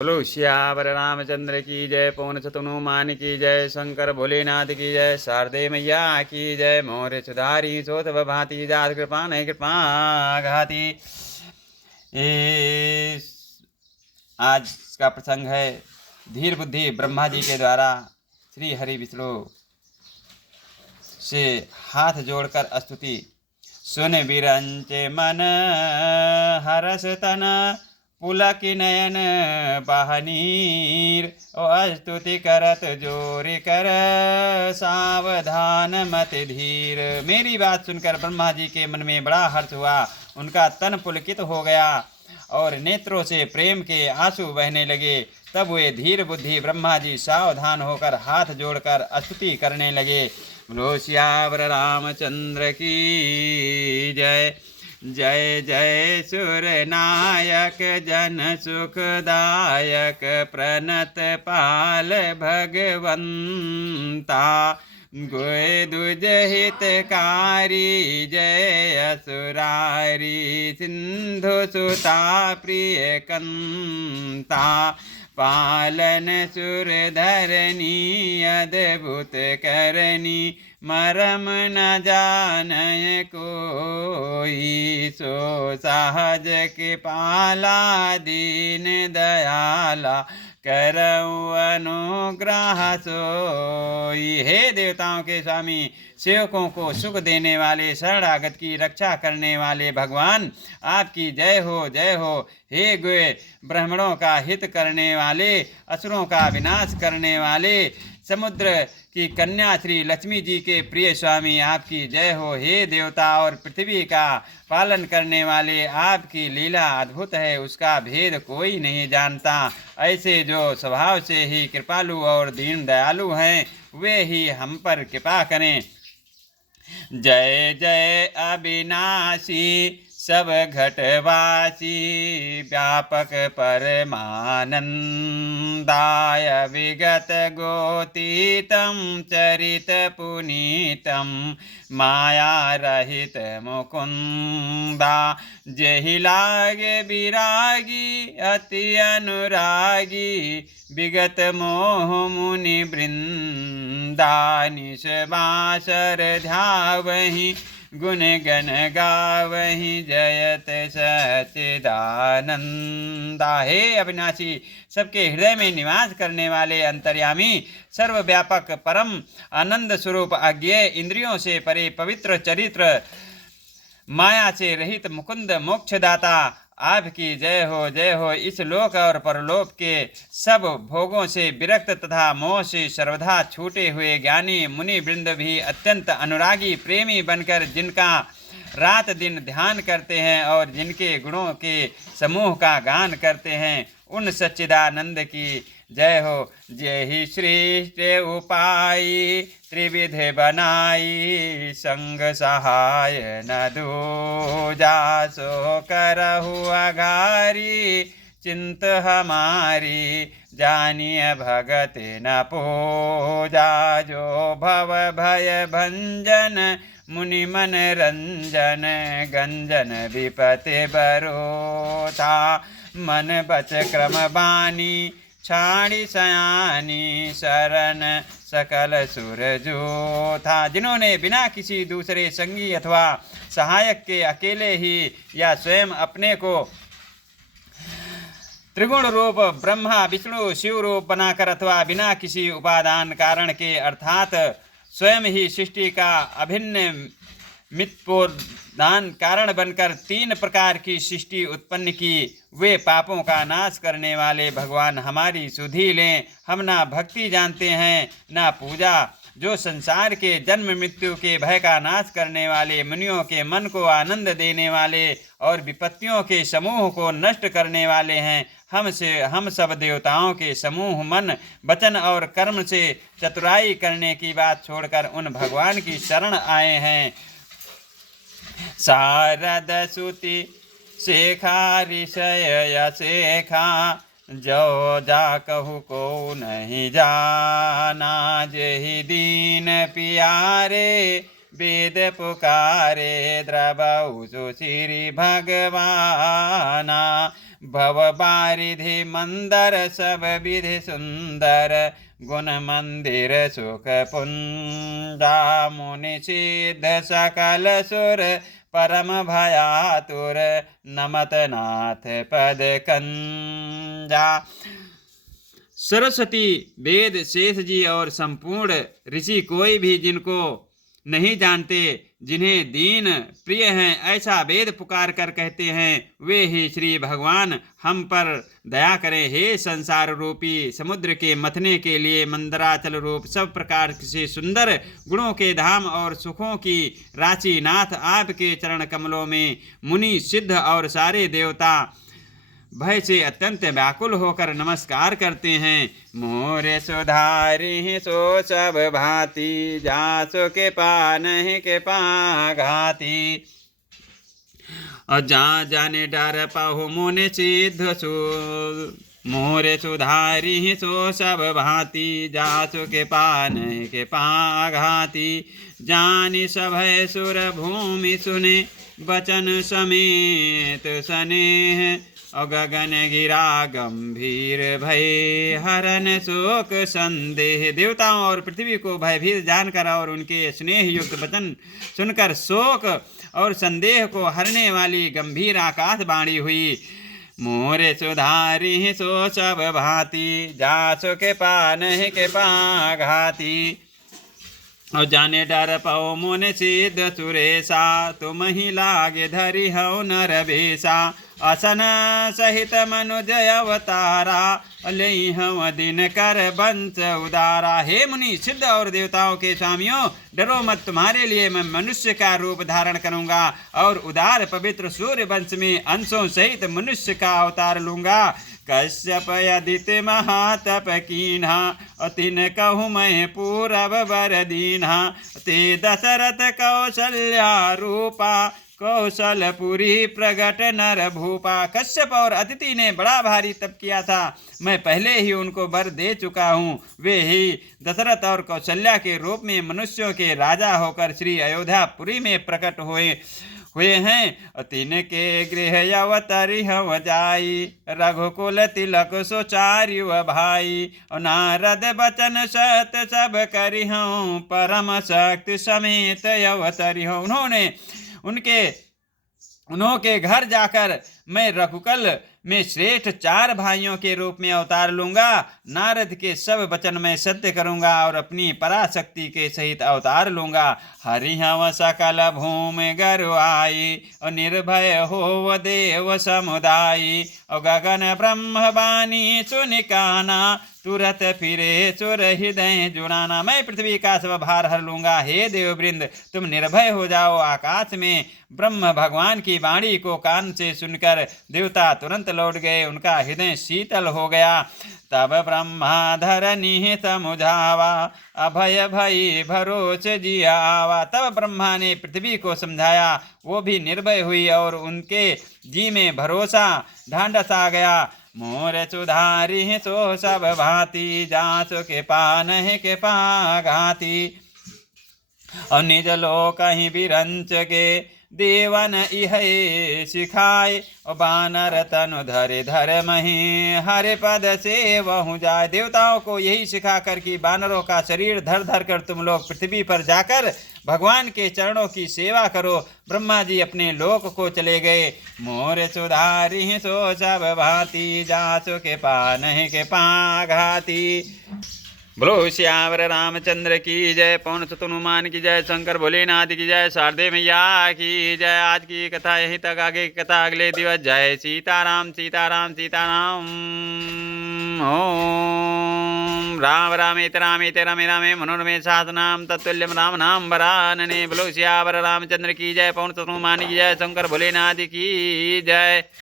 बोलो श्यावर रामचंद्र की जय, पवन हनुमान की जय, शंकर भोलेनाथ की जय, शारदे मैया की जय। मोर सुधारी सोत भांति, जात कृपा नहीं कृपा घाती। ये आज का प्रसंग है धीर बुद्धि ब्रह्मा जी के द्वारा श्री हरि विष्णु से हाथ जोड़कर स्तुति। सुन बिरंच मन हरस तन, पुलक नयन बहनीर। स्तुति करत जोरि कर, सावधान मत धीर। मेरी बात सुनकर ब्रह्मा जी के मन में बड़ा हर्ष हुआ। उनका तन पुलकित हो गया और नेत्रों से प्रेम के आंसू बहने लगे। तब वे धीर बुद्धि ब्रह्मा जी सावधान होकर हाथ जोड़कर स्तुति करने लगे। बोलो श्यावर रामचंद्र की जय। जय जय सुर नायक जन सुखदायक, प्रणत पाल भगवंता। गोय दुज हितकारी, जय असुरारी, सिंधु सुता प्रिय कंता। पालन सुर धरनी, अद्भुत करनी, मरम न जानय कोई। सो सहज कृपाला, दीन दयाला, करऊँ अनुग्रह सोई। हे देवताओं के स्वामी, सेवकों को सुख देने वाले, शरणागत की रक्षा करने वाले भगवान, आपकी जय हो जय हो। हे गुए, ब्राह्मणों का हित करने वाले, असुरों का विनाश करने वाले, समुद्र की कन्या श्री लक्ष्मी जी के प्रिय स्वामी, आपकी जय हो। हे देवता और पृथ्वी का पालन करने वाले, आपकी लीला अद्भुत है, उसका भेद कोई नहीं जानता। ऐसे जो स्वभाव से ही कृपालु और दीन दयालु हैं, वे ही हम पर कृपा करें। जय जय अविनाशी, सब घटवासी, व्यापक परमानंदाय, विगत गोतीतम चरित पुनीतम, माया रहित मुकुंदा। जहि लागे विरागी, अति अनुरागी, विगत मोह मुनि वृंदा। निश बासर ध्यावहि, गुण गण गावहि, जयत सच्चिदानंदा। हे अविनाशी, सबके हृदय में निवास करने वाले अंतर्यामी, सर्वव्यापक परम आनंद स्वरूप, अज्ञेय, इंद्रियों से परे, पवित्र चरित्र, माया से रहित मुकुंद मोक्षदाता, आपकी जय हो जय हो। इस लोक और परलोक के सब भोगों से विरक्त तथा मोह से सर्वथा छूटे हुए ज्ञानी मुनि वृंद भी अत्यंत अनुरागी प्रेमी बनकर जिनका रात दिन ध्यान करते हैं और जिनके गुणों के समूह का गान करते हैं, उन सच्चिदानंद की जय हो। जय ही सृष्टि उपाई, त्रिविध बनाई, संग सहाय न दूजा। सो करहु अघारी, चिंत हमारी, जानिय भगत न पूजा। जो भव भय भंजन, मुनि मन रंजन, गंजन विपति बरोथा। मन बच क्रम बानी, छाड़ी सयानी, शरण सकल सुर जो था। जिन्होंने बिना किसी दूसरे संगी अथवा सहायक के अकेले ही या स्वयं अपने को त्रिगुण रूप ब्रह्मा विष्णु शिव रूप बनाकर अथवा बिना किसी उपादान कारण के अर्थात स्वयं ही सृष्टि का अभिन्न मित्रोदान कारण बनकर तीन प्रकार की सृष्टि उत्पन्न की, वे पापों का नाश करने वाले भगवान हमारी सुधि लें। हम ना भक्ति जानते हैं ना पूजा। जो संसार के जन्म मृत्यु के भय का नाश करने वाले, मुनियों के मन को आनंद देने वाले और विपत्तियों के समूह को नष्ट करने वाले हैं, हम सब देवताओं के समूह मन वचन और कर्म से चतुराई करने की बात छोड़कर उन भगवान की शरण आए हैं। शारद सुति शेखा ऋषय शेखा, जो जा कहु को नहीं जाना। जेहि दीन पियारे, वेद पुकारे द्रवौ सुश्री भगवाना। भव बारिधि मंदर सब विधि सुंदर गुण मंदिर सुख पुंजा। मुनि सिद्ध सकल सुर परम भयातुर नमत नाथ पद कंजा। सरस्वती, वेद, शेष जी और संपूर्ण ऋषि कोई भी जिनको नहीं जानते, जिन्हें दीन प्रिय हैं ऐसा वेद पुकार कर कहते हैं, वे ही श्री भगवान हम पर दया करें। हे संसार रूपी समुद्र के मथने के लिए मंदराचल रूप सब प्रकार से सुंदर गुणों के धाम और सुखों की राशि नाथ, आपके चरण कमलों में मुनि सिद्ध और सारे देवता भय से अत्यंत व्याकुल होकर नमस्कार करते हैं। मोरे सुधारी सो सब भांति, जासो के पान के पाघाती। और जा जाने डर पाहु मुनि सिद्ध सो। मोरे सुधारी सो सब भांति, जासो के पान के पाघाती। जानि सभय सुर भूमि सुने, बचन समेत स्नेह। और गगन गिरा गंभीर भय, हरन शोक संदेह। देवताओं और पृथ्वी को भयभीत जानकर और उनके स्नेह युक्त वचन सुनकर शोक और संदेह को हरने वाली गंभीर आकाश बाणी हुई। मोरे सुधारी सो सब भांति, जासो के पान के पाघाती। और जाने डर पाओ मुनि सिद्ध सुरेशा, तुम ही लागे धरि हौ नर बेसा। असन सहित मनुज अवतारा, लई हव दिन कर बंश उदारा। हे मुनि सिद्ध और देवताओं के स्वामियों, डरो मत, तुम्हारे लिए मैं मनुष्य का रूप धारण करूंगा और उदार पवित्र सूर्य वंश में अंशों सहित मनुष्य का अवतार लूंगा। कश्यप अदिति महातप कीन्हा, तिन कहूँ मैं पूरब वर दीन्हा। ते दशरथ कौशल्या रूपा, कौशलपुरी प्रगट नर भूपा। कश्यप और अदिति ने बड़ा भारी तप किया था, मैं पहले ही उनको वर दे चुका हूँ। वे ही दशरथ और कौशल्या के रूप में मनुष्यों के राजा होकर श्री अयोध्यापुरी में प्रकट हुए हैं। तिनके गृह अवतरि हव जाई, रघुकुल तिलक सुचार्यु भाई। नारद बचन सत सब करिहूँ, परम शक्ति समेत अवतरि हूँ। उनके घर जाकर मैं रघुकुल में श्रेष्ठ 4 भाइयों के रूप में अवतार लूंगा। नारद के सब वचन मैं सत्य करूंगा और अपनी पराशक्ति के सहित अवतार लूंगा। हरिहव सकल भूमि गरु आई, और निर्भय हो देव समुदायी। और गगन ब्रह्म बानी सुनिकाना, तुरत फिरे सुर हृदय जुड़ाना। मैं पृथ्वी का सब भार हर लूंगा। हे देववृंद, तुम निर्भय हो जाओ। आकाश में ब्रह्म भगवान की वाणी को कान से सुनकर देवता तुरंत लौट गए, उनका हृदय शीतल हो गया। तब ब्रह्माधर निहित मुझावा, अभय भई भरोस जियावा। तब ब्रह्मा ने पृथ्वी को समझाया, वो भी निर्भय हुई और उनके जी में भरोसा ढांढस आ गया। मोर सुधारी सो सब भांति, जासो के पान के पाघाती। और निज लोक ही विरंच के, देवन इहे सिखाए। और बानर तनु धरे धर्म ही, हरे पद से वहु जाए। देवताओं को यही सिखाकर कि बानरों का शरीर धर धर कर तुम लोग पृथ्वी पर जाकर भगवान के चरणों की सेवा करो। ब्रह्मा जी अपने लोक को चले गए। मोर सुधारी सो सब भांति, जासो के पान के पाघाती। बोलो श्यावर रामचंद्र की जय, पवन सुत हनुमान की जय, शंकर भोलेनाथ की जय, शारदे मैया की जय। आज की कथा यहीं तक, आगे की कथा अगले दिवस। जय सीताराम सीताराम सीताराम। ओम राम रामेति रामेति रमे रामे मनोरमे सहस्रनाम तत्तुल्यं राम नाम वरानने। बोलो श्यावर रामचंद्र की जय, पवन सुत हनुमान की जय, शंकर भोलेनाथ की जय।